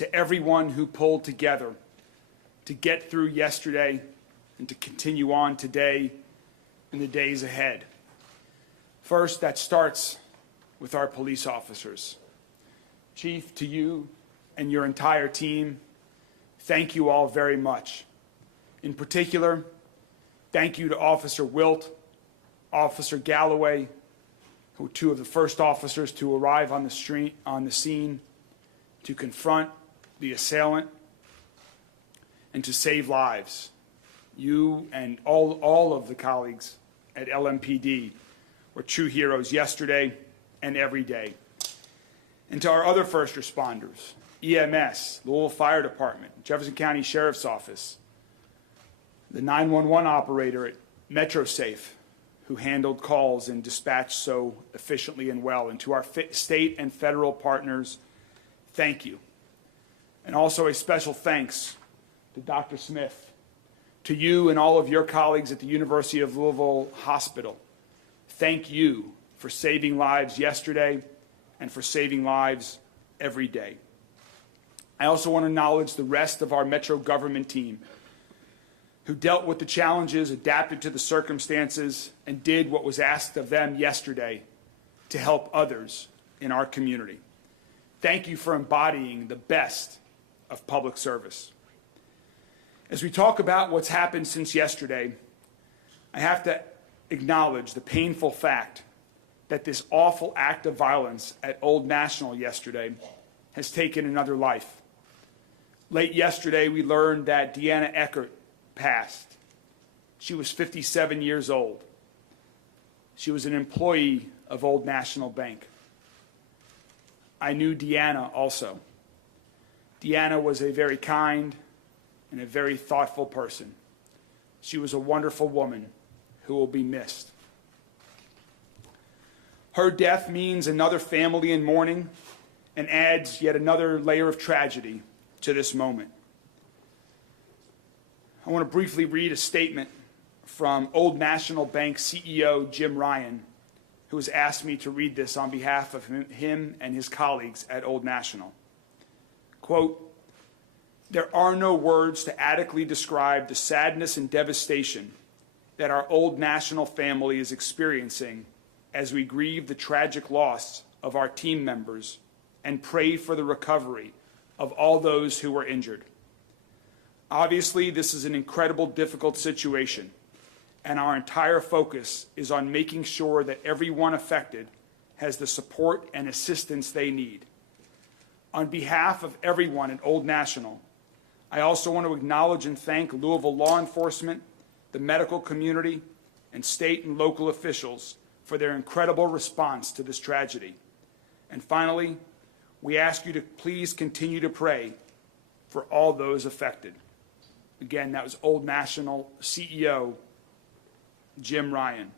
to everyone who pulled together to get through yesterday and to continue on today and the days ahead. First, that starts with our police officers. Chief, to you and your entire team, thank you all very much. In particular, thank you to Officer Wilt, Officer Galloway, who were two of the first officers to arrive on the scene to confront the assailant and to save lives. You and all of the colleagues at LMPD were true heroes yesterday and every day. And to our other first responders, EMS, Louisville Fire Department, Jefferson County Sheriff's Office, the 911 operator at MetroSafe, who handled calls and dispatched so efficiently and well, and to our state and federal partners, thank you. And also a special thanks to Dr. Smith, to you and all of your colleagues at the University of Louisville Hospital. Thank you for saving lives yesterday and for saving lives every day. I also want to acknowledge the rest of our Metro government team who dealt with the challenges, adapted to the circumstances, and did what was asked of them yesterday to help others in our community. Thank you for embodying the best of public service. As we talk about what's happened since yesterday, I have to acknowledge the painful fact that this awful act of violence at Old National yesterday has taken another life. Late yesterday, we learned that Deanna Eckert passed. She was 57 years old. She was an employee of Old National Bank. I knew Deanna also. Deanna was a very kind and a very thoughtful person. She was a wonderful woman who will be missed. Her death means another family in mourning and adds yet another layer of tragedy to this moment. I want to briefly read a statement from Old National Bank CEO Jim Ryan, who has asked me to read this on behalf of him and his colleagues at Old National. Quote, "There are no words to adequately describe the sadness and devastation that our Old National family is experiencing as we grieve the tragic loss of our team members and pray for the recovery of all those who were injured. Obviously, this is an incredibly difficult situation, and our entire focus is on making sure that everyone affected has the support and assistance they need. On behalf of everyone at Old National, I also want to acknowledge and thank Louisville law enforcement, the medical community, and state and local officials for their incredible response to this tragedy. And finally, we ask you to please continue to pray for all those affected." Again, that was Old National CEO Jim Ryan.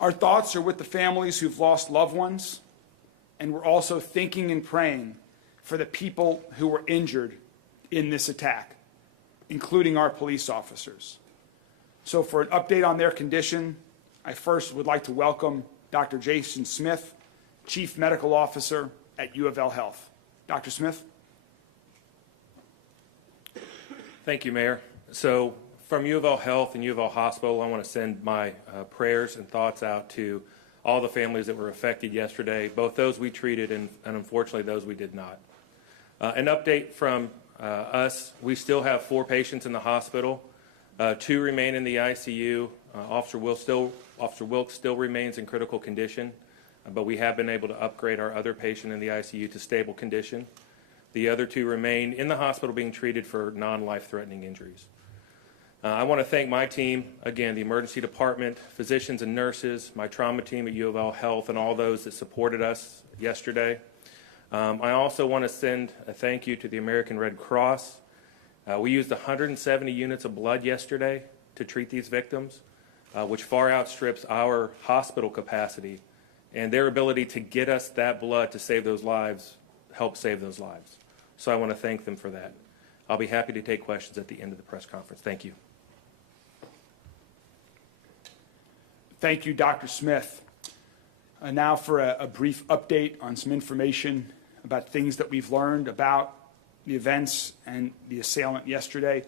Our thoughts are with the families who've lost loved ones, and we're also thinking and praying for the people who were injured in this attack, including our police officers. So for an update on their condition, I first would like to welcome Dr. Jason Smith, Chief Medical Officer at U of L Health. Dr. Smith? Thank you, Mayor. So from U of L Health and U of L Hospital, I want to send my prayers and thoughts out to all the families that were affected yesterday, both those we treated and unfortunately those we did not. An update from us, we still have 4 patients in the hospital. 2 remain in the ICU. Officer Wilkes still remains in critical condition, but we have been able to upgrade our other patient in the ICU to stable condition. The other 2 remain in the hospital being treated for non-life-threatening injuries. I want to thank my team, again, the emergency department, physicians and nurses, my trauma team at U of L Health, and all those that supported us yesterday. I also want to send a thank you to the American Red Cross. We used 170 units of blood yesterday to treat these victims, which far outstrips our hospital capacity, and their ability to get us that blood to save those lives helped save those lives. So I want to thank them for that. I'll be happy to take questions at the end of the press conference. Thank you. Thank you, Dr. Smith. Now for a brief update on some information about things that we've learned about the events and the assailant yesterday.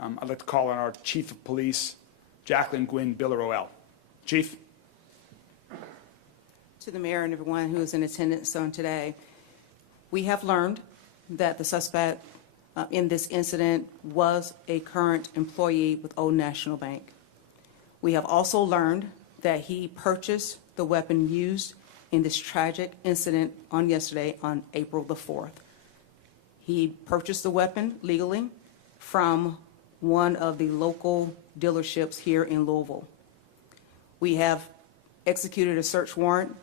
I'd like to call on our Chief of Police, Jacquelyn Gwinn-Villaroel. Chief. To the mayor and everyone who is in attendance on today, we have learned that the suspect in this incident was a current employee with Old National Bank. We have also learned that he purchased the weapon used in this tragic incident on yesterday, on April the 4th. He purchased the weapon legally from one of the local dealerships here in Louisville. We have executed a search warrant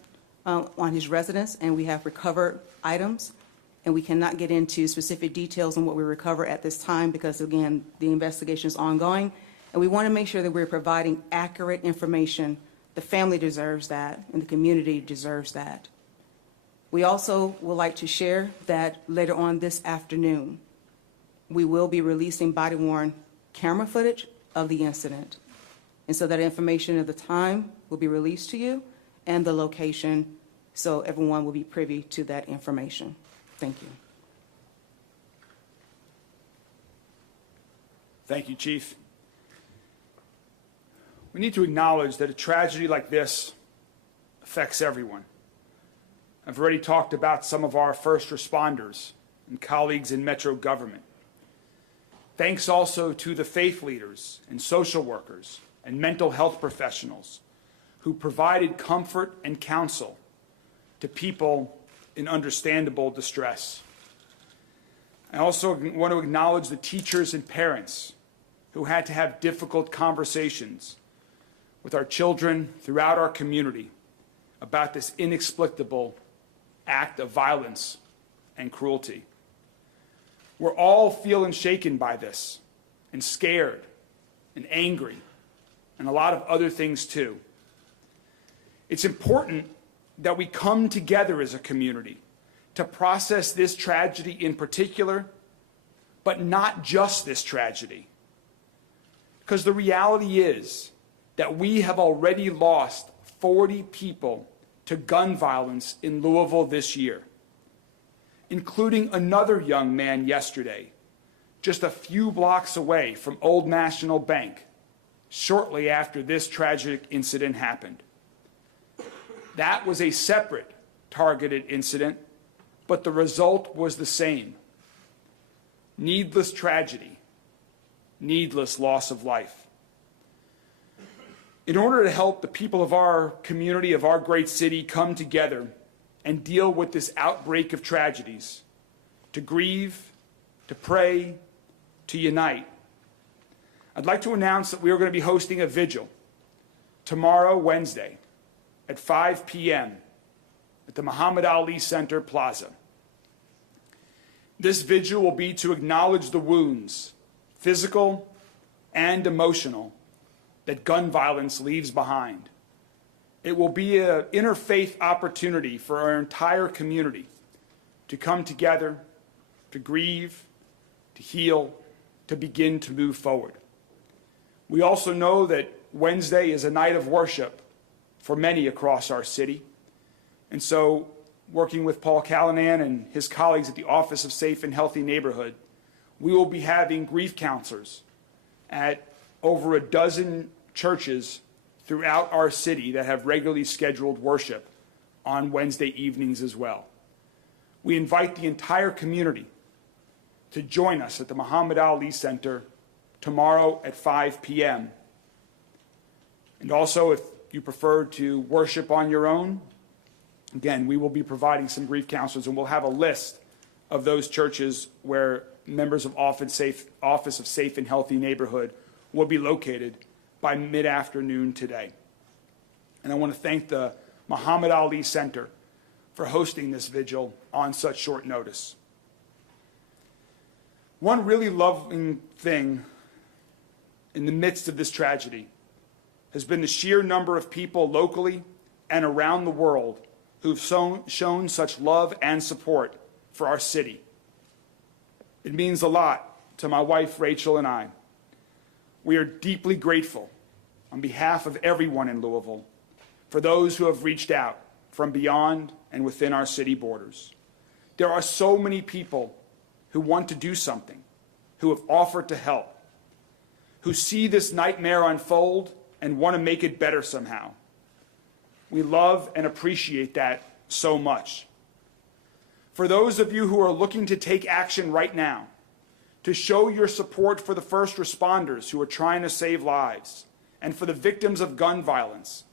on his residence, and we have recovered items, and we cannot get into specific details on what we recover at this time because, again, the investigation is ongoing, and we want to make sure that we're providing accurate information. The family deserves that, and the community deserves that. We also would like to share that later on this afternoon, we will be releasing body-worn camera footage of the incident. And so that information of the time will be released to you and the location, so everyone will be privy to that information. Thank you. Thank you, Chief. We need to acknowledge that a tragedy like this affects everyone. I've already talked about some of our first responders and colleagues in Metro government. Thanks also to the faith leaders and social workers and mental health professionals who provided comfort and counsel to people in understandable distress. I also want to acknowledge the teachers and parents who had to have difficult conversations with our children throughout our community about this inexplicable act of violence and cruelty. We're all feeling shaken by this, and scared, and angry, and a lot of other things too. It's important that we come together as a community to process this tragedy in particular, but not just this tragedy. Because the reality is that we have already lost 40 people to gun violence in Louisville this year, including another young man yesterday, just a few blocks away from Old National Bank, shortly after this tragic incident happened. That was a separate targeted incident, but the result was the same. Needless tragedy, needless loss of life. In order to help the people of our community, of our great city, come together and deal with this outbreak of tragedies, to grieve, to pray, to unite, I'd like to announce that we are going to be hosting a vigil tomorrow, Wednesday, at 5 p.m. at the Muhammad Ali Center Plaza. This vigil will be to acknowledge the wounds, physical and emotional, that gun violence leaves behind. It will be an interfaith opportunity for our entire community to come together, to grieve, to heal, to begin to move forward. We also know that Wednesday is a night of worship for many across our city. And so, working with Paul Callanan and his colleagues at the Office of Safe and Healthy Neighborhood, we will be having grief counselors at over a dozen churches throughout our city that have regularly scheduled worship on Wednesday evenings as well. We invite the entire community to join us at the Muhammad Ali Center tomorrow at 5 p.m. And also, if you prefer to worship on your own, again, we will be providing some grief counselors, and we'll have a list of those churches where members of Office of Safe and Healthy Neighborhood will be located by mid-afternoon today. And I want to thank the Muhammad Ali Center for hosting this vigil on such short notice. One really loving thing in the midst of this tragedy has been the sheer number of people locally and around the world who've shown such love and support for our city. It means a lot to my wife, Rachel, and I. We are deeply grateful on behalf of everyone in Louisville for those who have reached out from beyond and within our city borders. There are so many people who want to do something, who have offered to help, who see this nightmare unfold and want to make it better somehow. We love and appreciate that so much. For those of you who are looking to take action right now, to show your support for the first responders who are trying to save lives, and for the victims of gun violence,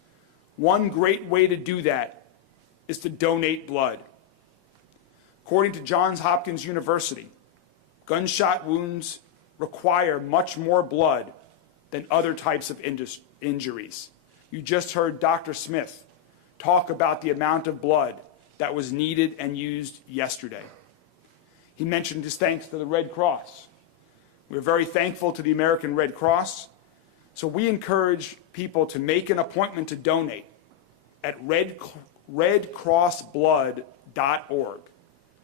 one great way to do that is to donate blood. According to Johns Hopkins University, gunshot wounds require much more blood than other types of injuries. You just heard Dr. Smith talk about the amount of blood that was needed and used yesterday. He mentioned his thanks to the Red Cross. We're very thankful to the American Red Cross, so we encourage people to make an appointment to donate at redcrossblood.org.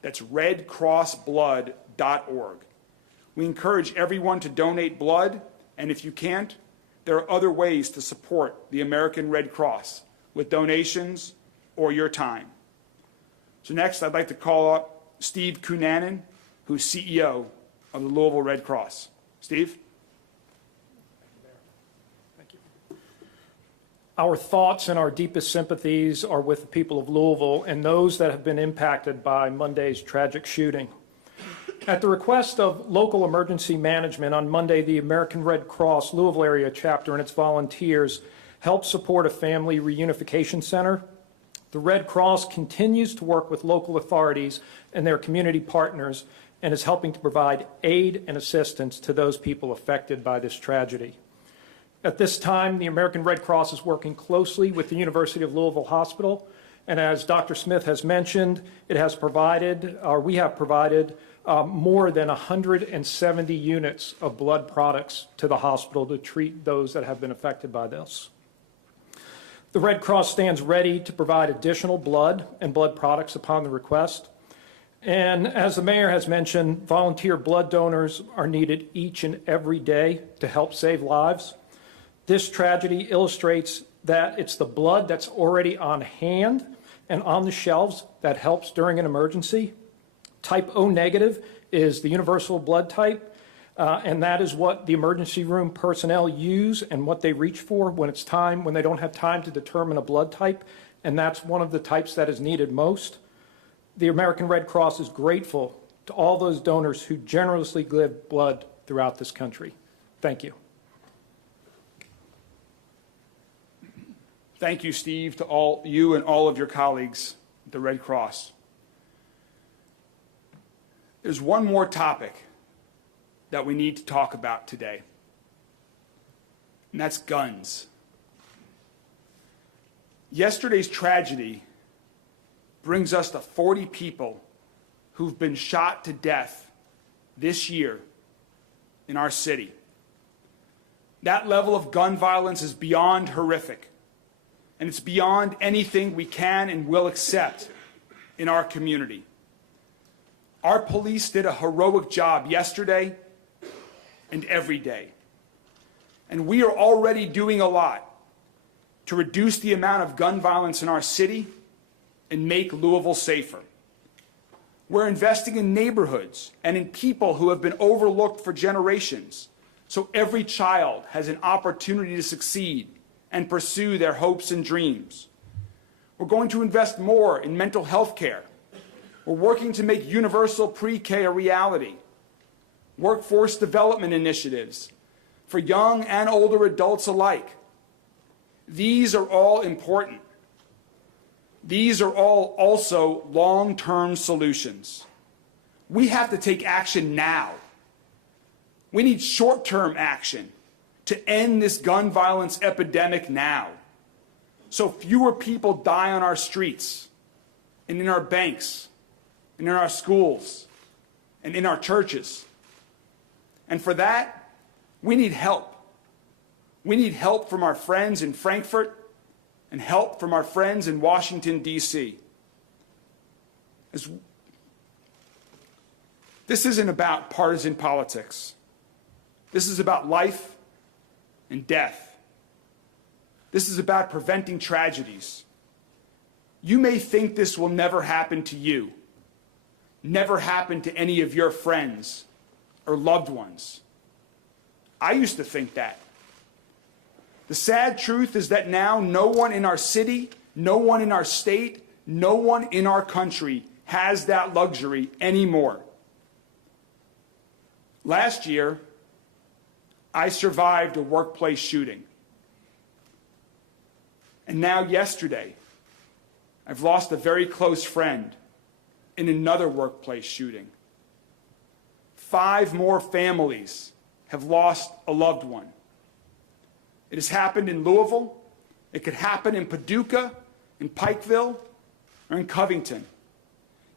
That's redcrossblood.org. We encourage everyone to donate blood, and if you can't, there are other ways to support the American Red Cross with donations or your time. So next, I'd like to call up Steve Cunanan, who's CEO of the Louisville Red Cross. Steve? Thank you. Our thoughts and our deepest sympathies are with the people of Louisville and those that have been impacted by Monday's tragic shooting. At the request of local emergency management on Monday, the American Red Cross Louisville area chapter and its volunteers helped support a family reunification center. The Red Cross continues to work with local authorities and their community partners and is helping to provide aid and assistance to those people affected by this tragedy. At this time, the American Red Cross is working closely with the University of Louisville Hospital, and as Dr. Smith has mentioned, we have provided more than 170 units of blood products to the hospital to treat those that have been affected by this. The Red Cross stands ready to provide additional blood and blood products upon the request. And as the mayor has mentioned, volunteer blood donors are needed each and every day to help save lives. This tragedy illustrates that it's the blood that's already on hand and on the shelves that helps during an emergency. Type O negative is the universal blood type, and that is what the emergency room personnel use and what they reach for when they don't have time to determine a blood type, and that's one of the types that is needed most. The American Red Cross is grateful to all those donors who generously give blood throughout this country. Thank you. Thank you, Steve, to all you and all of your colleagues at the Red Cross. There's one more topic that we need to talk about today, and that's guns. Yesterday's tragedy brings us to 40 people who've been shot to death this year in our city. That level of gun violence is beyond horrific, and it's beyond anything we can and will accept in our community. Our police did a heroic job yesterday and every day. And we are already doing a lot to reduce the amount of gun violence in our city and make Louisville safer. We're investing in neighborhoods and in people who have been overlooked for generations, so every child has an opportunity to succeed and pursue their hopes and dreams. We're going to invest more in mental health care. We're working to make universal pre-K a reality. Workforce development initiatives for young and older adults alike. These are all important. These are all also long-term solutions. We have to take action now. We need short-term action to end this gun violence epidemic now, so fewer people die on our streets and in our banks and in our schools and in our churches. And for that, we need help. We need help from our friends in Frankfurt and help from our friends in Washington, D.C. This isn't about partisan politics. This is about life and death. This is about preventing tragedies. You may think this will never happen to you, never happened to any of your friends or loved ones. I used to think that. The sad truth is that now no one in our city, no one in our state, no one in our country has that luxury anymore. Last year, I survived a workplace shooting. And now yesterday, I've lost a very close friend in another workplace shooting. 5 more families have lost a loved one. It has happened in Louisville. It could happen in Paducah, in Pikeville, or in Covington.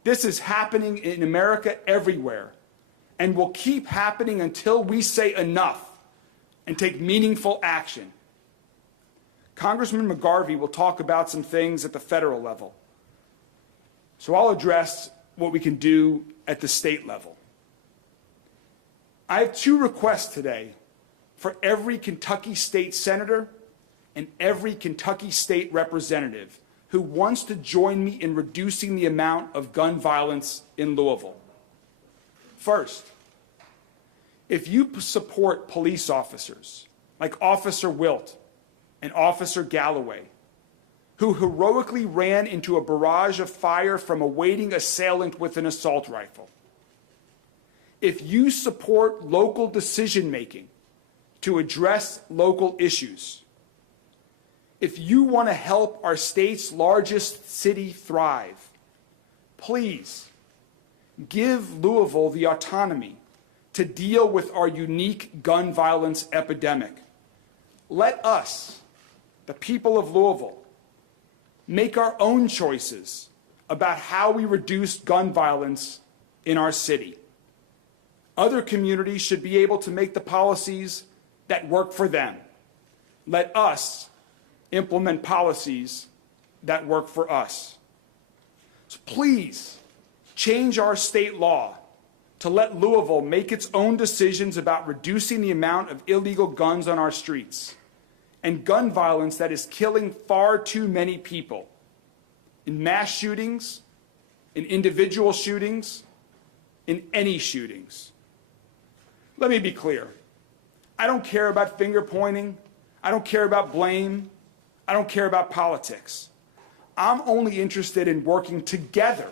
This is happening in America everywhere and will keep happening until we say enough and take meaningful action. Congressman McGarvey will talk about some things at the federal level. So I'll address what we can do at the state level. I have 2 requests today for every Kentucky state senator and every Kentucky state representative who wants to join me in reducing the amount of gun violence in Louisville. First, if you support police officers like Officer Wilt and Officer Galloway, who heroically ran into a barrage of fire from a waiting assailant with an assault rifle, if you support local decision-making to address local issues, if you want to help our state's largest city thrive, please give Louisville the autonomy to deal with our unique gun violence epidemic. Let us, the people of Louisville, make our own choices about how we reduce gun violence in our city. Other communities should be able to make the policies that work for them. Let us implement policies that work for us. So please change our state law to let Louisville make its own decisions about reducing the amount of illegal guns on our streets and gun violence that is killing far too many people in mass shootings, in individual shootings, in any shootings. Let me be clear. I don't care about finger pointing. I don't care about blame. I don't care about politics. I'm only interested in working together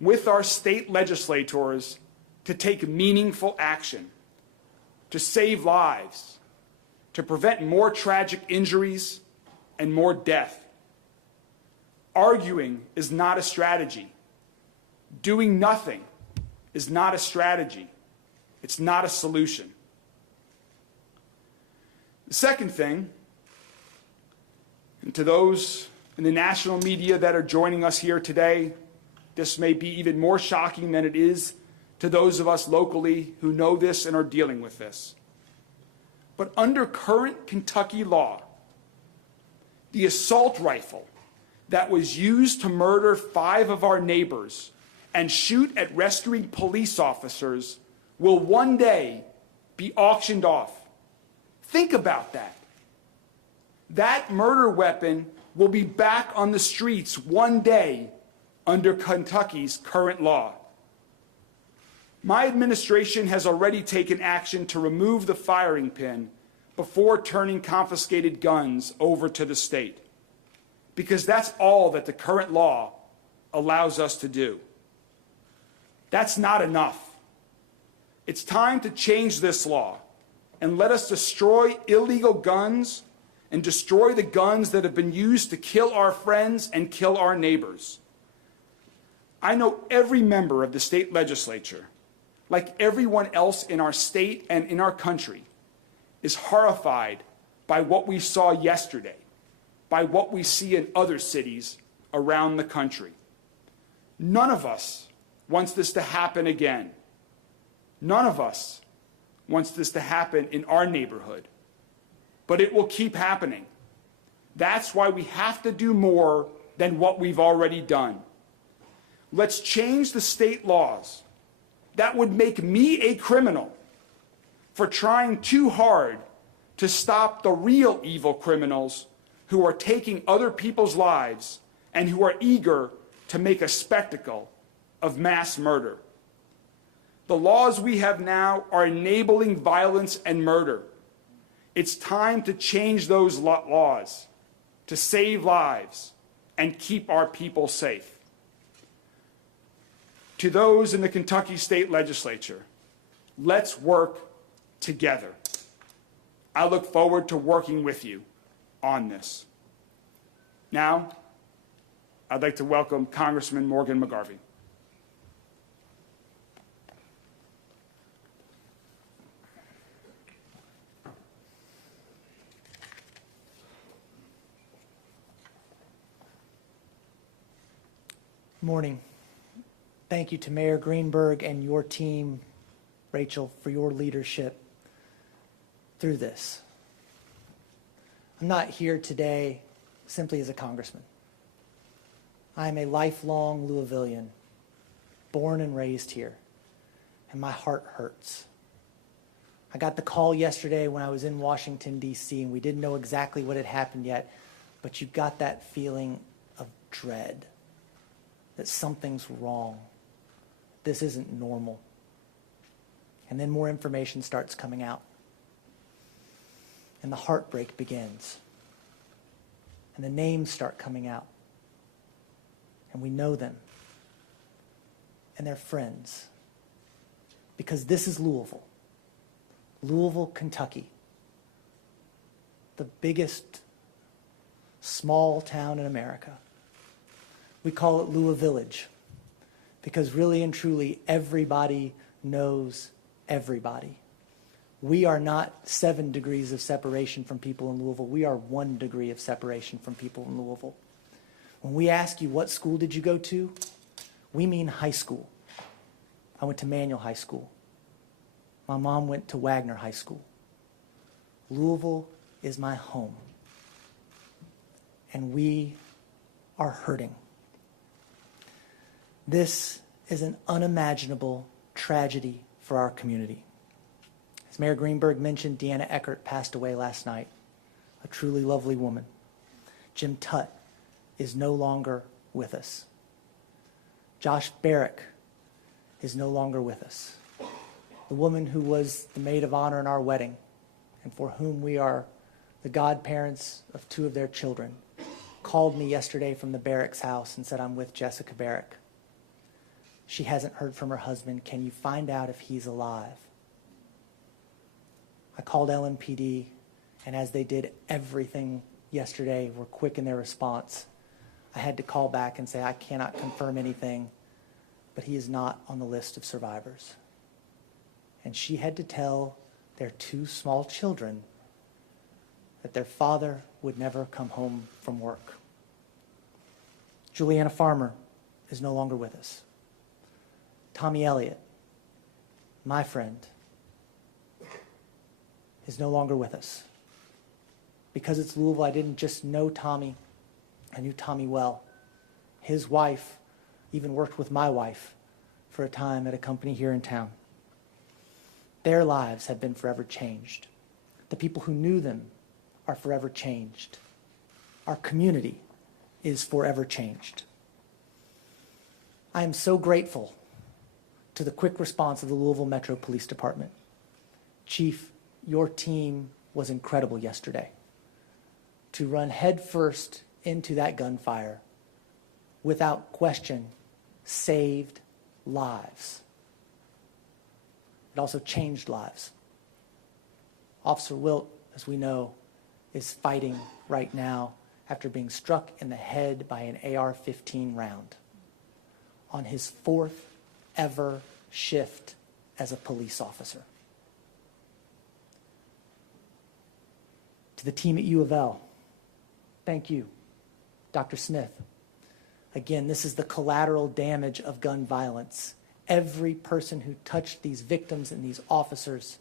with our state legislators to take meaningful action, to save lives, to prevent more tragic injuries and more death. Arguing is not a strategy. Doing nothing is not a strategy. It's not a solution. The second thing, and to those in the national media that are joining us here today, this may be even more shocking than it is to those of us locally who know this and are dealing with this. But under current Kentucky law, the assault rifle that was used to murder 5 of our neighbors and shoot at rescuing police officers will one day be auctioned off. Think about that. That murder weapon will be back on the streets one day under Kentucky's current law. My administration has already taken action to remove the firing pin before turning confiscated guns over to the state, because that's all that the current law allows us to do. That's not enough. It's time to change this law and let us destroy illegal guns and destroy the guns that have been used to kill our friends and kill our neighbors. I know every member of the state legislature, like everyone else in our state and in our country, is horrified by what we saw yesterday, by what we see in other cities around the country. None of us wants this to happen again. None of us wants this to happen in our neighborhood, but it will keep happening. That's why we have to do more than what we've already done. Let's change the state laws that would make me a criminal for trying too hard to stop the real evil criminals who are taking other people's lives and who are eager to make a spectacle of mass murder. The laws we have now are enabling violence and murder. It's time to change those laws to save lives and keep our people safe. To those in the Kentucky State Legislature, let's work together. I look forward to working with you on this. Now, I'd like to welcome Congressman Morgan McGarvey. Morning. Thank you to Mayor Greenberg and your team, Rachel, for your leadership through this. I'm not here today simply as a congressman. I am a lifelong Louisvillian, born and raised here, and my heart hurts. I got the call yesterday when I was in Washington, D.C., and we didn't know exactly what had happened yet, but you got that feeling of dread, that something's wrong. This isn't normal. And then more information starts coming out. And the heartbreak begins. And the names start coming out. And we know them. And they're friends. Because this is Louisville. Louisville, Kentucky. The biggest small town in America. We call it Louisville Village because really and truly everybody knows everybody. We are not 7 degrees of separation from people in Louisville. We are 1 degree of separation from people in Louisville. When we ask you, what school did you go to? We mean high school. I went to Manual High School. My mom went to Wagner High School. Louisville is my home. And we are hurting. This is an unimaginable tragedy for our community. As Mayor Greenberg mentioned, Deanna Eckert passed away last night, a truly lovely woman. Jim Tutt is no longer with us. Josh Barrick is no longer with us. The woman who was the maid of honor in our wedding and for whom we are the godparents of 2 of their children, called me yesterday from the Barrick's house and said, I'm with Jessica Barrick. She hasn't heard from her husband. Can you find out if he's alive? I called LMPD, and as they did everything yesterday, were quick in their response. I had to call back and say, I cannot confirm anything, but he is not on the list of survivors. And she had to tell their 2 small children that their father would never come home from work. Juliana Farmer is no longer with us. Tommy Elliott, my friend, is no longer with us. Because it's Louisville, I didn't just know Tommy, I knew Tommy well. His wife even worked with my wife for a time at a company here in town. Their lives have been forever changed. The people who knew them are forever changed. Our community is forever changed. I am so grateful to the quick response of the Louisville Metro Police Department. Chief, your team was incredible yesterday. To run headfirst into that gunfire, without question, saved lives. It also changed lives. Officer Wilt, as we know, is fighting right now after being struck in the head by an AR-15 round on his 4th ever shift as a police officer. To the team at U of L, thank you. Dr. Smith, again, this is the collateral damage of gun violence. Every person who touched these victims and these officers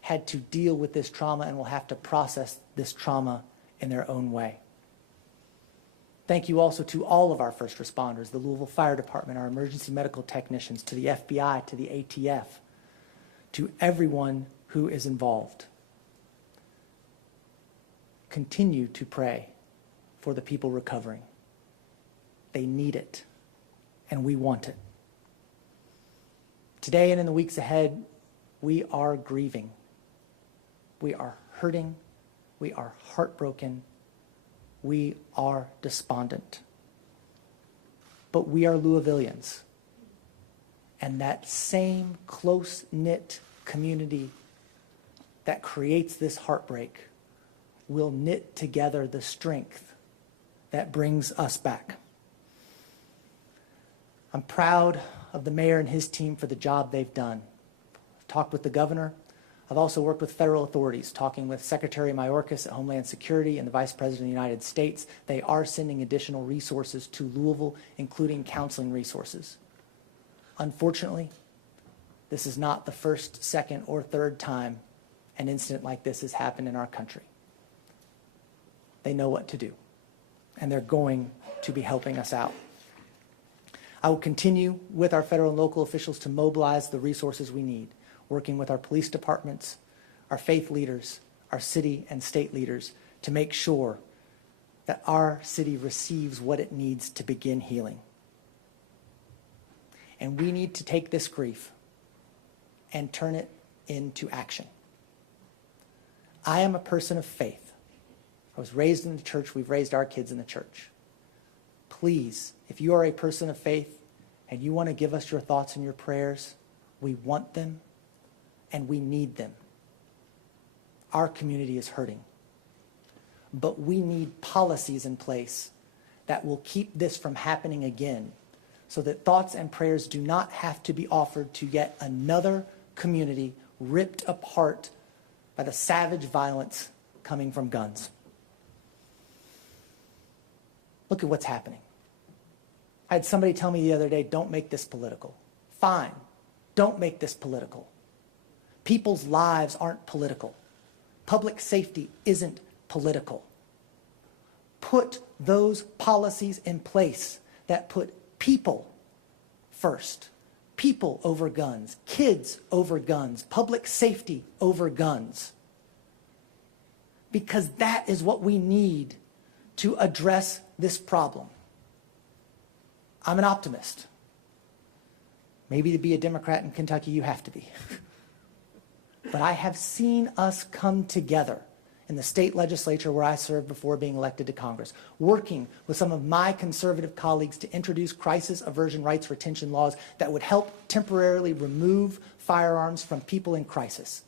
had to deal with this trauma and will have to process this trauma in their own way. Thank you also to all of our first responders, the Louisville Fire Department, our emergency medical technicians, to the FBI, to the ATF, to everyone who is involved. Continue to pray for the people recovering. They need it, and we want it. Today and in the weeks ahead, we are grieving. We are hurting. We are heartbroken. We are despondent. But we are Louisvillians. And that same close-knit community that creates this heartbreak will knit together the strength that brings us back. I'm proud of the mayor and his team for the job they've done. I've talked with the governor. I've also worked with federal authorities, talking with Secretary Mayorkas at Homeland Security and the Vice President of the United States. They are sending additional resources to Louisville, including counseling resources. Unfortunately, this is not the first, second, or third time an incident like this has happened in our country. They know what to do, and they're going to be helping us out. I will continue with our federal and local officials to mobilize the resources we need, working with our police departments, our faith leaders, our city and state leaders to make sure that our city receives what it needs to begin healing. And we need to take this grief and turn it into action. I am a person of faith. I was raised in the church. We've raised our kids in the church. Please, if you are a person of faith and you want to give us your thoughts and your prayers, we want them and we need them. Our community is hurting. But we need policies in place that will keep this from happening again, so that thoughts and prayers do not have to be offered to yet another community ripped apart by the savage violence coming from guns. Look at what's happening. I had somebody tell me the other day, don't make this political. Fine, don't make this political. People's lives aren't political. Public safety isn't political. Put those policies in place that put people first. People over guns, kids over guns, public safety over guns. Because that is what we need to address this problem. I'm an optimist. Maybe to be a Democrat in Kentucky, you have to be. But I have seen us come together in the state legislature where I served before being elected to Congress, working with some of my conservative colleagues to introduce crisis aversion rights retention laws that would help temporarily remove firearms from people in crisis.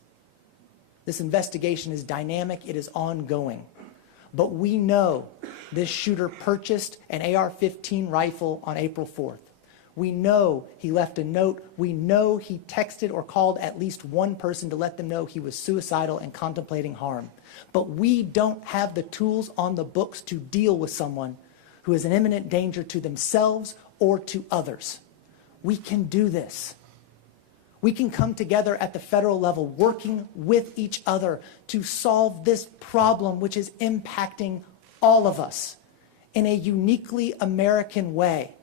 This investigation is dynamic, it is ongoing. But we know this shooter purchased an AR-15 rifle on April 4th. We know he left a note. We know he texted or called at least one person to let them know he was suicidal and contemplating harm. But we don't have the tools on the books to deal with someone who is an imminent danger to themselves or to others. We can do this. We can come together at the federal level, working with each other to solve this problem, which is impacting all of us in a uniquely American way,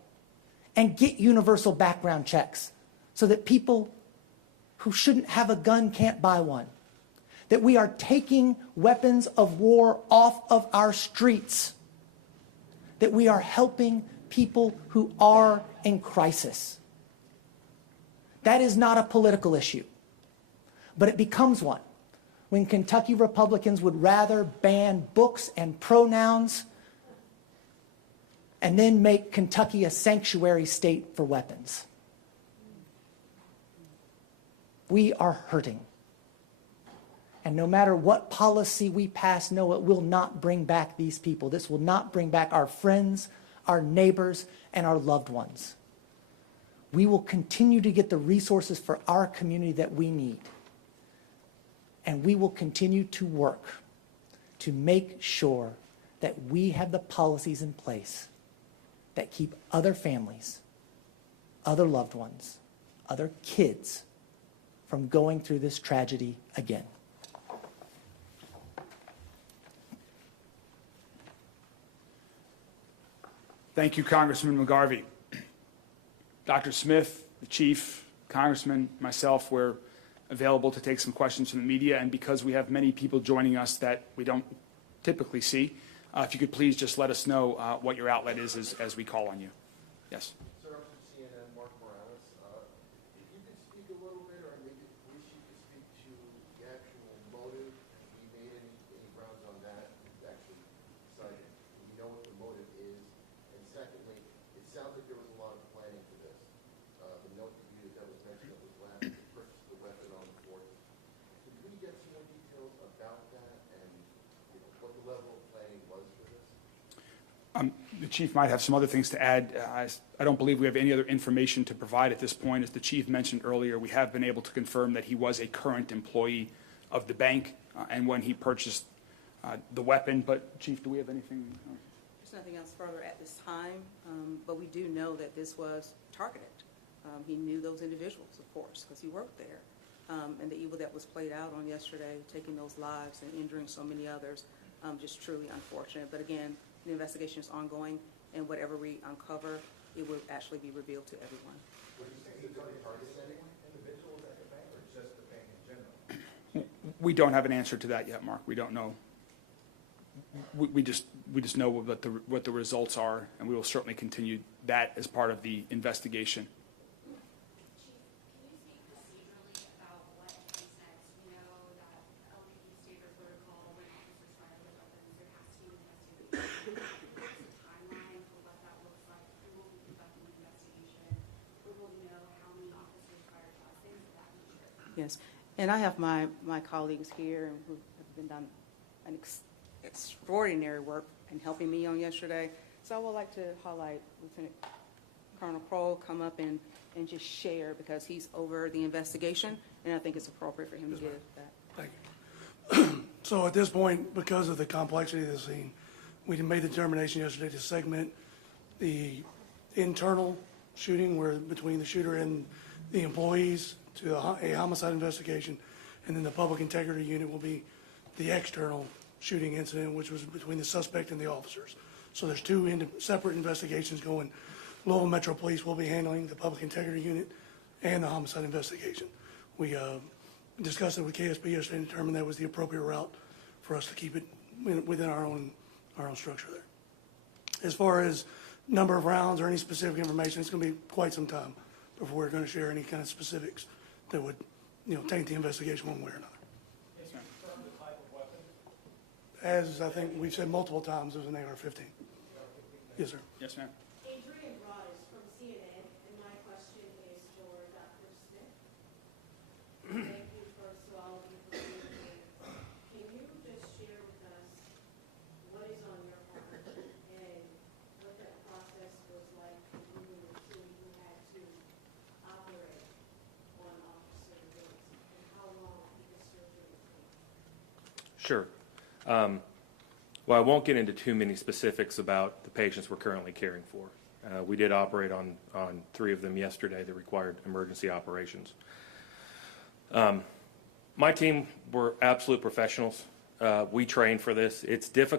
and get universal background checks so that people who shouldn't have a gun can't buy one. That we are taking weapons of war off of our streets. That we are helping people who are in crisis. That is not a political issue, but it becomes one when Kentucky Republicans would rather ban books and pronouns and then make Kentucky a sanctuary state for weapons. We are hurting. And no matter what policy we pass, no, it will not bring back these people. This will not bring back our friends, our neighbors, and our loved ones. We will continue to get the resources for our community that we need. And we will continue to work to make sure that we have the policies in place that keep other families, other loved ones, other kids from going through this tragedy again. Thank you, Congressman McGarvey. Dr. Smith, the chief, Congressman, myself, we're available to take some questions from the media, and because we have many people joining us that we don't typically see, if you could please just let us know what your outlet is as we call on you. Yes. Sir, I'm from CNN, Mark Morales. If you could speak The chief might have some other things to add. I don't believe we have any other information to provide at this point. As the chief mentioned earlier, we have been able to confirm that he was a current employee of the bank and when he purchased the weapon. But chief, do we have anything? There's nothing else further at this time, but we do know that this was targeted. He knew those individuals, of course, because he worked there. And the evil that was played out on yesterday, taking those lives and injuring so many others, just truly unfortunate. But again, the investigation is ongoing, and whatever we uncover, it will actually be revealed to everyone. Would you say he's already targeted individuals at the bank, or just the bank in general? We don't have an answer to that yet, Mark. We don't know. We just know what the results are, and we will certainly continue that as part of the investigation. Yes, and I have my colleagues here who have been done an extraordinary work in helping me on yesterday. So I would like to highlight Lieutenant Colonel Kroll come up and just share, because he's over the investigation, and I think it's appropriate for him to give that. Thank you. So at this point, because of the complexity of the scene, we made the determination yesterday to segment the internal shooting where between the shooter and the employees to a homicide investigation, and then the public integrity unit will be the external shooting incident, which was between the suspect and the officers. So there's two separate investigations going. Louisville Metro Police will be handling the public integrity unit and the homicide investigation. We discussed it with KSP yesterday and determined that was the appropriate route for us to keep it within our own structure there. As far as number of rounds or any specific information, it's going to be quite some time before we're going to share any kind of specifics that would, taint the investigation one way or another. As I think we've said multiple times, it was an AR-15. Yes, sir. Yes, ma'am. Adrian Rogers from CNN, and my question is for Dr. Smith. Thank you first to all of you for being here. Can you just share with us what is on your heart and what that process was like for you and the team who had to operate on Officer Wilson, and how long did the surgery take? Sure. Well, I won't get into too many specifics about the patients we're currently caring for. We did operate on 3 of them yesterday that required emergency operations. My team were absolute professionals. We trained for this. It's very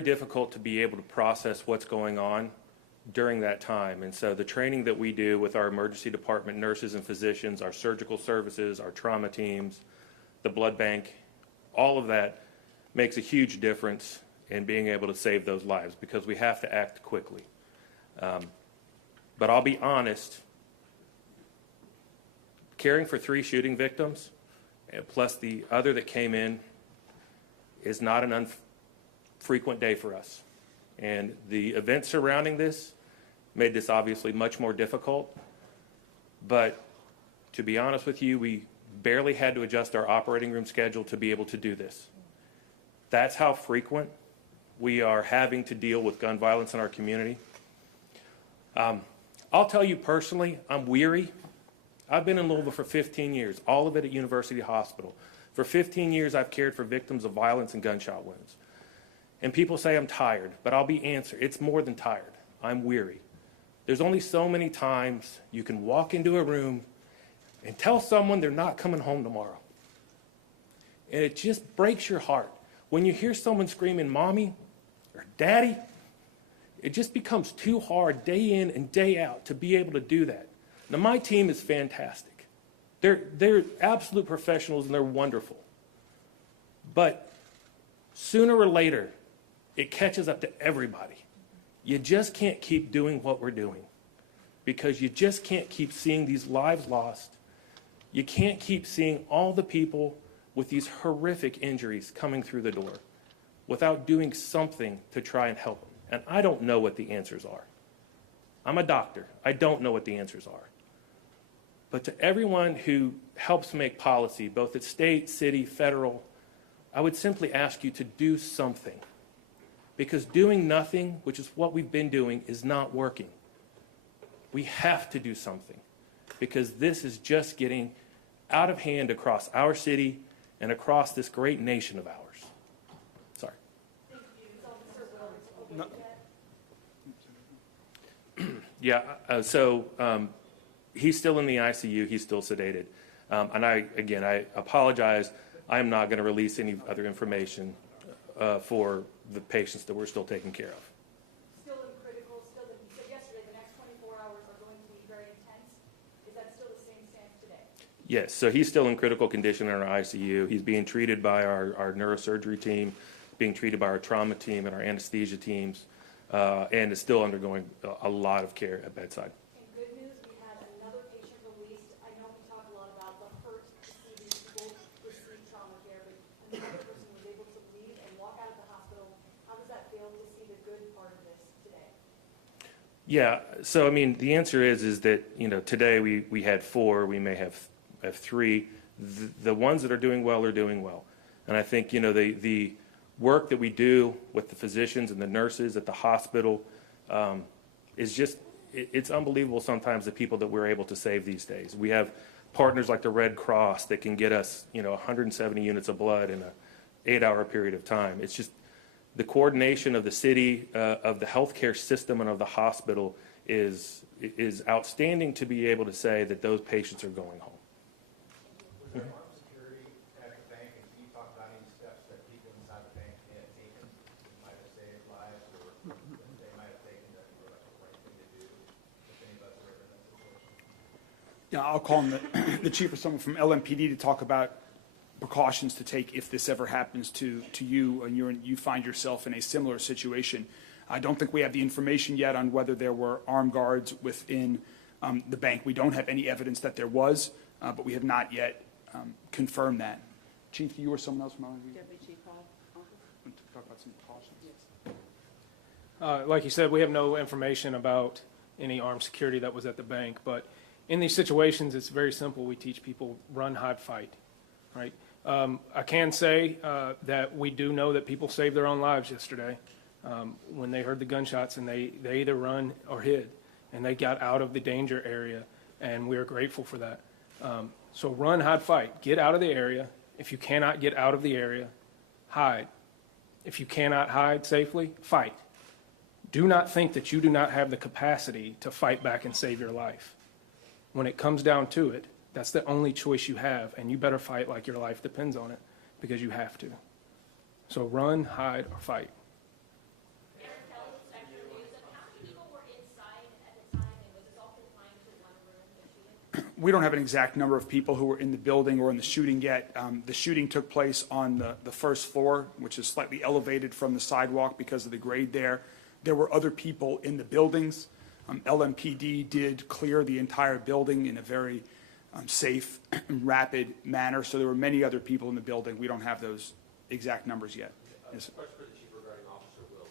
difficult to be able to process what's going on during that time. And so the training that we do with our emergency department nurses and physicians, our surgical services, our trauma teams, the blood bank, all of that makes a huge difference in being able to save those lives, because we have to act quickly. But I'll be honest, caring for 3 shooting victims, plus the other that came in, is not an infrequent day for us. And the events surrounding this made this obviously much more difficult. But to be honest with you, we barely had to adjust our operating room schedule to be able to do this. That's how frequent we are having to deal with gun violence in our community. I'll tell you personally, I'm weary. I've been in Louisville for 15 years, all of it at University Hospital. For 15 years, I've cared for victims of violence and gunshot wounds. And people say I'm tired, but I'll be answered. It's more than tired. I'm weary. There's only so many times you can walk into a room and tell someone they're not coming home tomorrow. And it just breaks your heart. When you hear someone screaming, "Mommy," or "Daddy," it just becomes too hard day in and day out to be able to do that. Now, my team is fantastic. They're absolute professionals and they're wonderful. But sooner or later, it catches up to everybody. You just can't keep doing what we're doing, because you just can't keep seeing these lives lost. You can't keep seeing all the people with these horrific injuries coming through the door without doing something to try and help them. And I don't know what the answers are. I'm a doctor. I don't know what the answers are. But to everyone who helps make policy, both at state, city, federal, I would simply ask you to do something. because doing nothing, which is what we've been doing, is not working. We have to do something, because this is just getting out of hand across our city and across this great nation of ours. Sorry. Yeah, he's still in the ICU. He's still sedated. And I apologize. I am not going to release any other information for the patients that we're still taking care of. Still in critical, you said yesterday the next 24 hours are going to be very intense. Is that still the same stance today? Yes, so he's still in critical condition in our ICU. He's being treated by our neurosurgery team, being treated by our trauma team and our anesthesia teams, and is still undergoing a lot of care at bedside. And good news, we had another patient released. I know we talk a lot about the hurt to see these people receive trauma care, but another person was able to leave and walk out of the hospital. How does that feel to see the good part of this today? Yeah, so I mean, the answer is that, you know, today we had 4, we may have 3. The ones that are doing well are doing well. And I think, you know, the work that we do with the physicians and the nurses at the hospital is just, it's unbelievable sometimes the people that we're able to save these days. We have partners like the Red Cross that can get us, you know, 170 units of blood in an 8-hour period of time. It's just the coordination of the city, of the healthcare system, and of the hospital is outstanding to be able to say that those patients are going home. Was there armed security at the bank, and can you talk about any steps that people inside the bank may have taken that might have saved lives, or that they might have taken that were like the right thing to do if any of us were in that situation? Yeah, I'll call on the chief or someone from LMPD to talk about precautions to take if this ever happens to you and you find yourself in a similar situation. I don't think we have the information yet on whether there were armed guards within the bank. We don't have any evidence that there was, but we have not yet confirmed that. Chief, you or someone else from LMPD? Deputy Chief Hall. Talk about some precautions. Like you said, we have no information about any armed security that was at the bank, but in these situations, it's very simple. We teach people run, hide, fight, right? I can say that we do know that people saved their own lives yesterday when they heard the gunshots, and they either run or hid, and they got out of the danger area, and we are grateful for that. So run, hide, fight. Get out of the area. If you cannot get out of the area, hide. If you cannot hide safely, fight. Do not think that you do not have the capacity to fight back and save your life. When it comes down to it, that's the only choice you have, and you better fight like your life depends on it, because you have to. So run, hide, or fight. We don't have an exact number of people who were in the building or in the shooting yet. The shooting took place on the first floor, which is slightly elevated from the sidewalk because of the grade there. There were other people in the buildings. LMPD did clear the entire building in a very safe and rapid manner, so there were many other people in the building. We don't have those exact numbers yet. Yes. Question for the chief regarding Officer Will.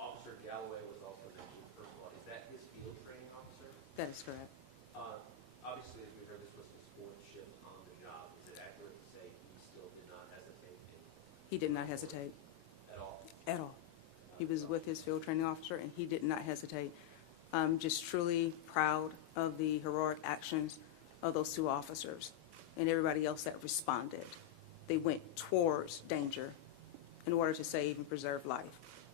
Officer Galloway was also mentioned, first of all. Is that his field training officer? That is correct. Obviously, as we heard, this was his 4th shift on the job. Is it accurate to say he still did not hesitate He did not hesitate at all? at all. He was with his field training officer, and he did not hesitate. I'm just truly proud of the heroic actions of those 2 officers and everybody else that responded. They went towards danger in order to save and preserve life.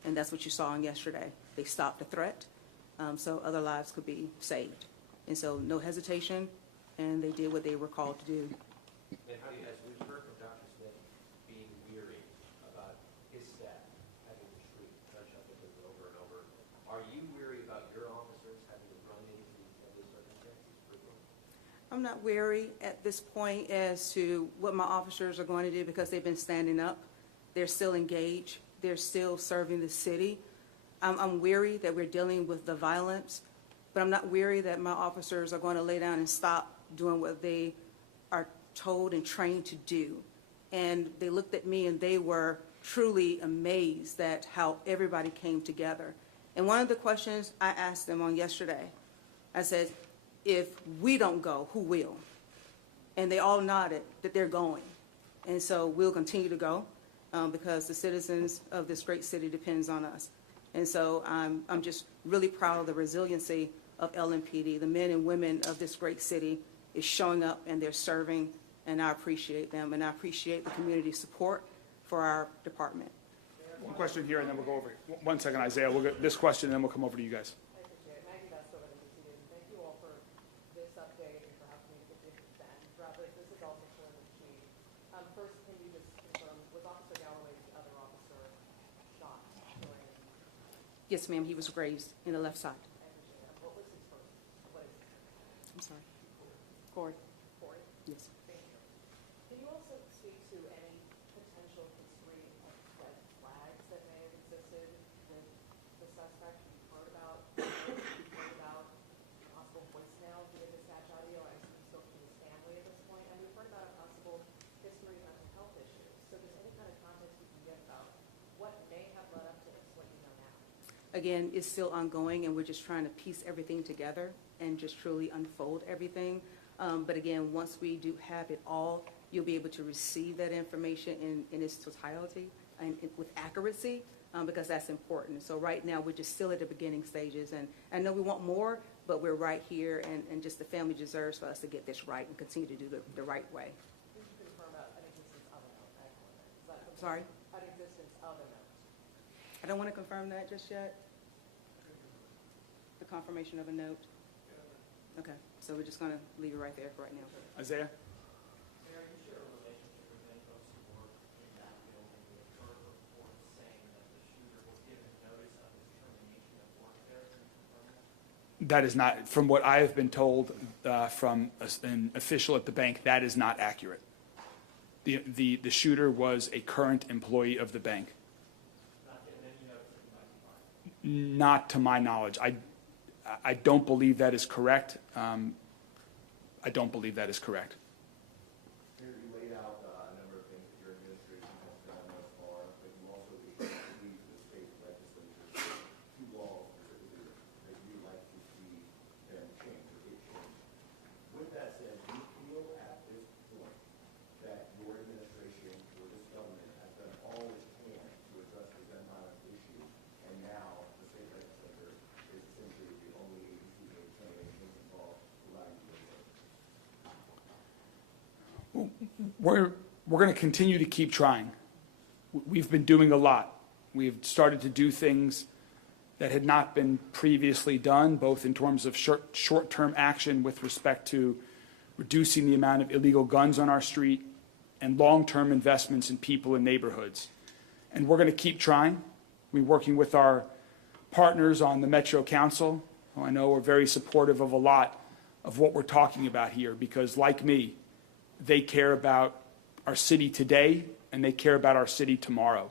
And that's what you saw on yesterday. They stopped the threat so other lives could be saved. And so no hesitation, and they did what they were called to do. And how do you, as we've heard from Dr. Smith, being weary about his staff having to treat gunshot victims over and over, are you weary about your officers having to run into these circumstances frequently? I'm not wary at this point as to what my officers are going to do because they've been standing up. They're still engaged. They're still serving the city. I'm weary that we're dealing with the violence, but I'm not weary that my officers are going to lay down and stop doing what they are told and trained to do. And they looked at me and they were truly amazed at how everybody came together. And one of the questions I asked them on yesterday, I said, if we don't go, who will? And they all nodded that they're going. And so we'll continue to go. because the citizens of this great city depends on us. And so I'm just really proud of the resiliency of LMPD. The men and women of this great city is showing up and they're serving, and I appreciate them, and I appreciate the community support for our department. One question here, and then we'll go over. 1 second, Isaiah. We'll get this question, and then we'll come over to you guys. I appreciate it. Maggie Basso, NBC News. Thank you all for this update and for having me to get the end. Robert, this is also for the chief. First, can you just confirm, was Officer Galloway the other officer shot during? Yes, ma'am, he was grazed in the left side. I appreciate that. What was his first? What is his? I'm sorry. Cord. Corey? Yes. Thank you. Can you also speak to any potential history of red flags that may have existed with the suspect? You've heard about possible voicemail via dispatch audio. I assume spoke to his family at this point. And we've heard about a possible history of mental health issues. So just any kind of context you can give about what may have led up to this, what you know now. Again, it's still ongoing, and we're just trying to piece everything together and just truly unfold everything. But again, once we do have it all, you'll be able to receive that information in its totality and with accuracy, because that's important. So right now, we're just still at the beginning stages, and I know we want more, but we're right here, and just the family deserves for us to get this right and continue to do the right way. Can you confirm an existence of a note? Is that something? Sorry? An existence of a note. I don't want to confirm that just yet. The confirmation of a note. Okay, so we're just going to leave it right there for right now. Isaiah? Mayor, you share a relationship with many folks who work in that building with a current report saying that the shooter was given notice of his termination of work there. Can you confirm that? That is not, from what I have been told from an official at the bank, that is not accurate. The shooter was a current employee of the bank. Not to my knowledge. I don't believe that is correct. I don't believe that is correct. Here you laid out a number of things that your administration has done thus far, but you also leave the state legislature two laws specifically that you'd like to see them change or get changed. With that said, do you feel at this point that your administration or this government has done all it can to address the gun violence issue, and now the state legislature is essentially the only agency that can make things involved allowing you to do it? We're going to continue to keep trying. We've been doing a lot. We've started to do things that had not been previously done, both in terms of short-term action with respect to reducing the amount of illegal guns on our street and long-term investments in people and neighborhoods. And we're going to keep trying. We're working with our partners on the Metro Council, who I know are very supportive of a lot of what we're talking about here, because like me, they care about our city today and they care about our city tomorrow.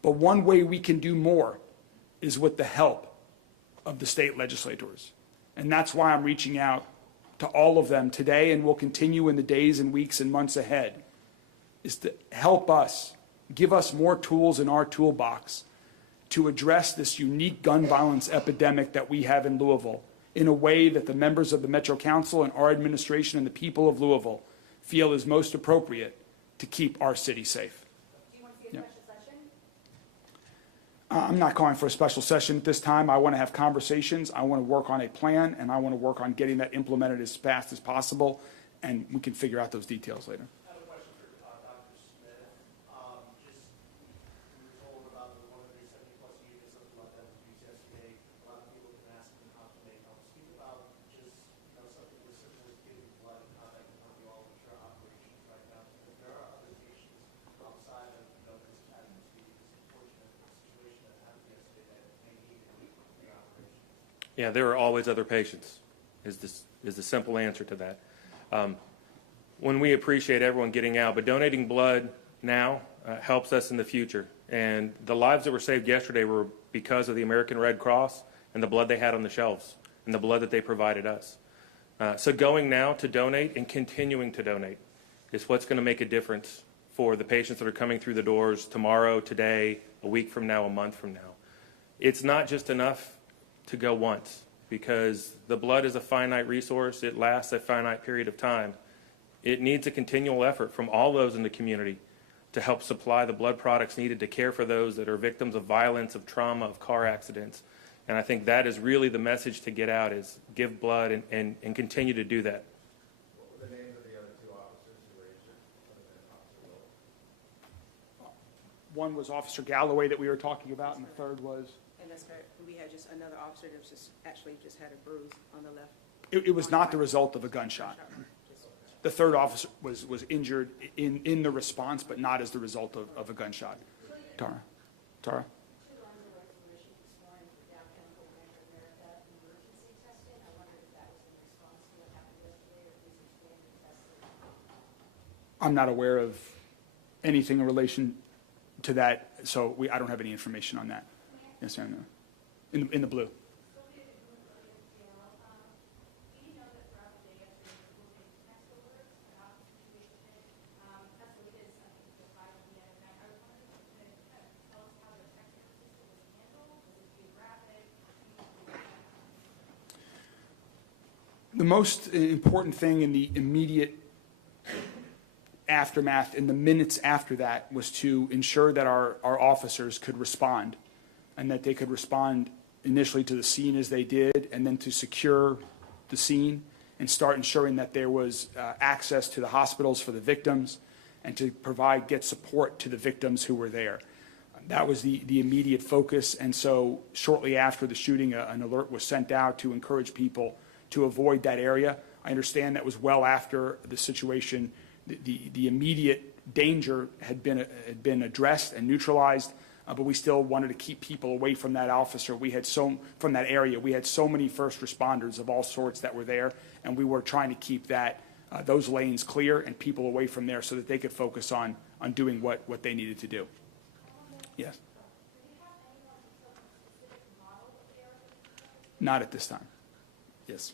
But one way we can do more is with the help of the state legislators. And that's why I'm reaching out to all of them today, and will continue in the days and weeks and months ahead, is to help us, give us more tools in our toolbox to address this unique gun violence epidemic that we have in Louisville in a way that the members of the Metro Council and our administration and the people of Louisville feel is most appropriate to keep our city safe. Do you want to see a special session? I'm not calling for a special session at this time. I want to have conversations. I want to work on a plan, and I want to work on getting that implemented as fast as possible, and we can figure out those details later. I have a question for Dr. Smith. Just, we were told about the 170-plus units, something like that was used yesterday. A lot of people have been asking how can they help. Speak about just, something as simple as getting blood and contact with one of you all with your operations right now. If there are other patients outside of, this atmosphere, this unfortunate situation that happened yesterday that may need to meet with the operation. Yeah, there are always other patients, is the simple answer to that. When we appreciate everyone getting out, but donating blood now helps us in the future. And the lives that were saved yesterday were because of the American Red Cross and the blood they had on the shelves and the blood that they provided us. So going now to donate and continuing to donate is what's going to make a difference for the patients that are coming through the doors tomorrow, today, a week from now, a month from now. It's not just enough to go once, because the blood is a finite resource. It lasts a finite period of time. It needs a continual effort from all those in the community to help supply the blood products needed to care for those that are victims of violence, of trauma, of car accidents. And I think that is really the message to get out, is give blood and continue to do that. What were the names of the other two officers who were injured, other than Officer Wilk? One was Officer Galloway that we were talking about, and the third was? And that's correct. We had just another officer that was just had a bruise on the left. It was not the result of a gunshot. The third officer was injured in the response, but not as the result of a gunshot. Tara? To run the resolution this morning for Dow Chemical Bank of America emergency testing, I wondered if that was in response to what happened yesterday, or if these are standard testing. I'm not aware of anything in relation to that, so I don't have any information on that. Yes, sir, no. In the blue. The most important thing in the immediate aftermath, in the minutes after that, was to ensure that our officers could respond, and that they could respond initially to the scene as they did, and then to secure the scene and start ensuring that there was access to the hospitals for the victims, and to get support to the victims who were there. That was the immediate focus, and so shortly after the shooting, an alert was sent out to encourage people to avoid that area. I understand that was well after the situation. The immediate danger had been addressed and neutralized, but we still wanted to keep people away from that officer. From that area. We had so many first responders of all sorts that were there, and we were trying to keep those lanes clear and people away from there so that they could focus on doing what they needed to do. Yes. Not at this time. Yes.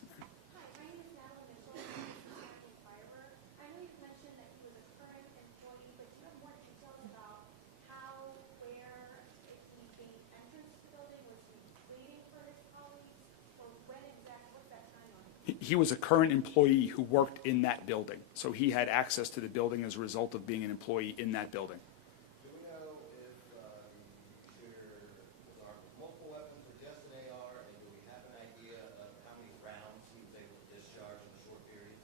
Hi, my name is Natalie Mitchell. I'm firework. I know you've mentioned that he was a current employee, but do you have more details about how, where, if he gained entrance to the building? Was he waiting for his colleagues? Or when exactly, what's that timeline? He was a current employee who worked in that building, so he had access to the building as a result of being an employee in that building. Do we know if the shooter was armed with multiple weapons or just an AR, and do we have an idea of how many rounds he was able to discharge in a short period?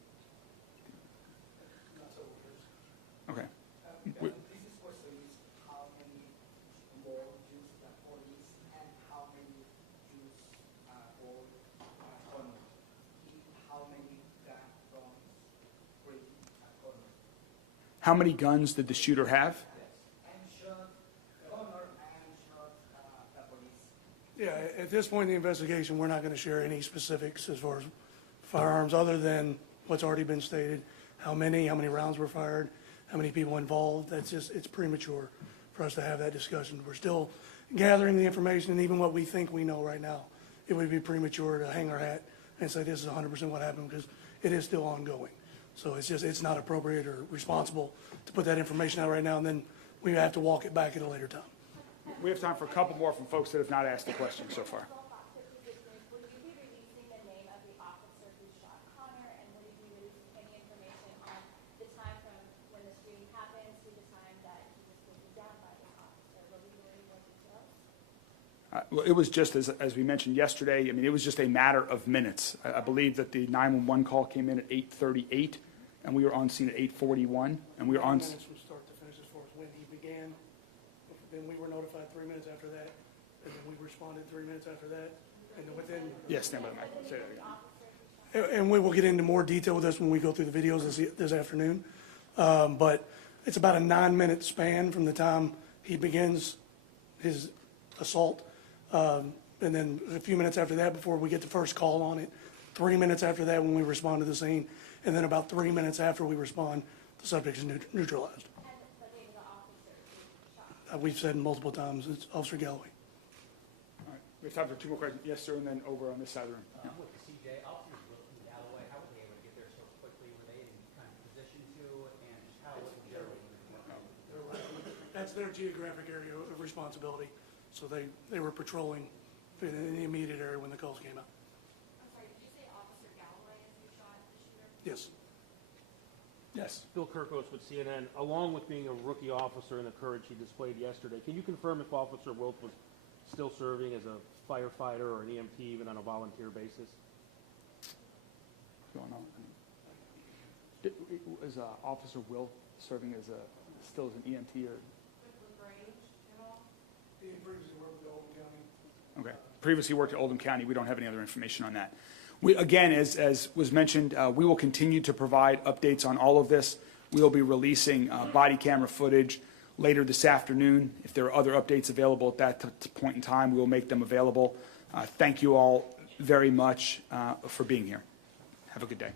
Okay. This is for service, how many more Jews the police and how many Jews or corner? How many guns from breaking a corner? How many guns did the shooter have? And shot corner and shot the police. Yeah, at this point in the investigation, we're not going to share any specifics as far as firearms, other than what's already been stated, how many rounds were fired, how many people involved. It's premature for us to have that discussion. We're still gathering the information, and even what we think we know right now, it would be premature to hang our hat and say this is 100% what happened, because it is still ongoing. So it's not appropriate or responsible to put that information out right now, and then we have to walk it back at a later time. We have time for a couple more from folks that have not asked the question so far. Would you be releasing the name of the officer who shot Connor, and would you be releasing any information on the time from when the shooting happened to the time that he was taken down by the officer? Will we know any more details? Well, it was just, as we mentioned yesterday, I mean, it was just a matter of minutes. I believe that the 911 call came in at 8:38, and we were on scene at 8:41, and we were on. 3 minutes from start to finish as far as when he began. Then we were notified 3 minutes after that, and then we responded 3 minutes after that, and then within. Yes, stand by the mic. Say that again. And we will get into more detail with this when we go through the videos this afternoon. But it's about a 9-minute span from the time he begins his assault. And then a few minutes after that, before we get the first call on it, 3 minutes after that when we respond to the scene, and then about 3 minutes after we respond, the subject is neutralized. We've said multiple times, it's Officer Galloway. All right. We have time for 2 more questions. Yes, sir, and then over on this side of the room. Yeah. With the CJ, officers looking Galloway, how were they able to get there so quickly? Were they in kind of position to, and just how was it generally? That's their geographic area of responsibility, so they were patrolling in the immediate area when the calls came out. I'm sorry, did you say Officer Galloway is who shot the shooter? Yes. Yes. Bill Kirkos with CNN. Along with being a rookie officer and the courage he displayed yesterday, can you confirm if Officer Wilk was still serving as a firefighter or an EMT, even on a volunteer basis? Going on. Is Officer Will serving as still as an EMT or? He previously worked with Oldham County. Okay. Previously worked at Oldham County. We don't have any other information on that. We, again, as was mentioned, we will continue to provide updates on all of this. We will be releasing body camera footage later this afternoon. If there are other updates available at that point in time, we will make them available. Thank you all very much for being here. Have a good day.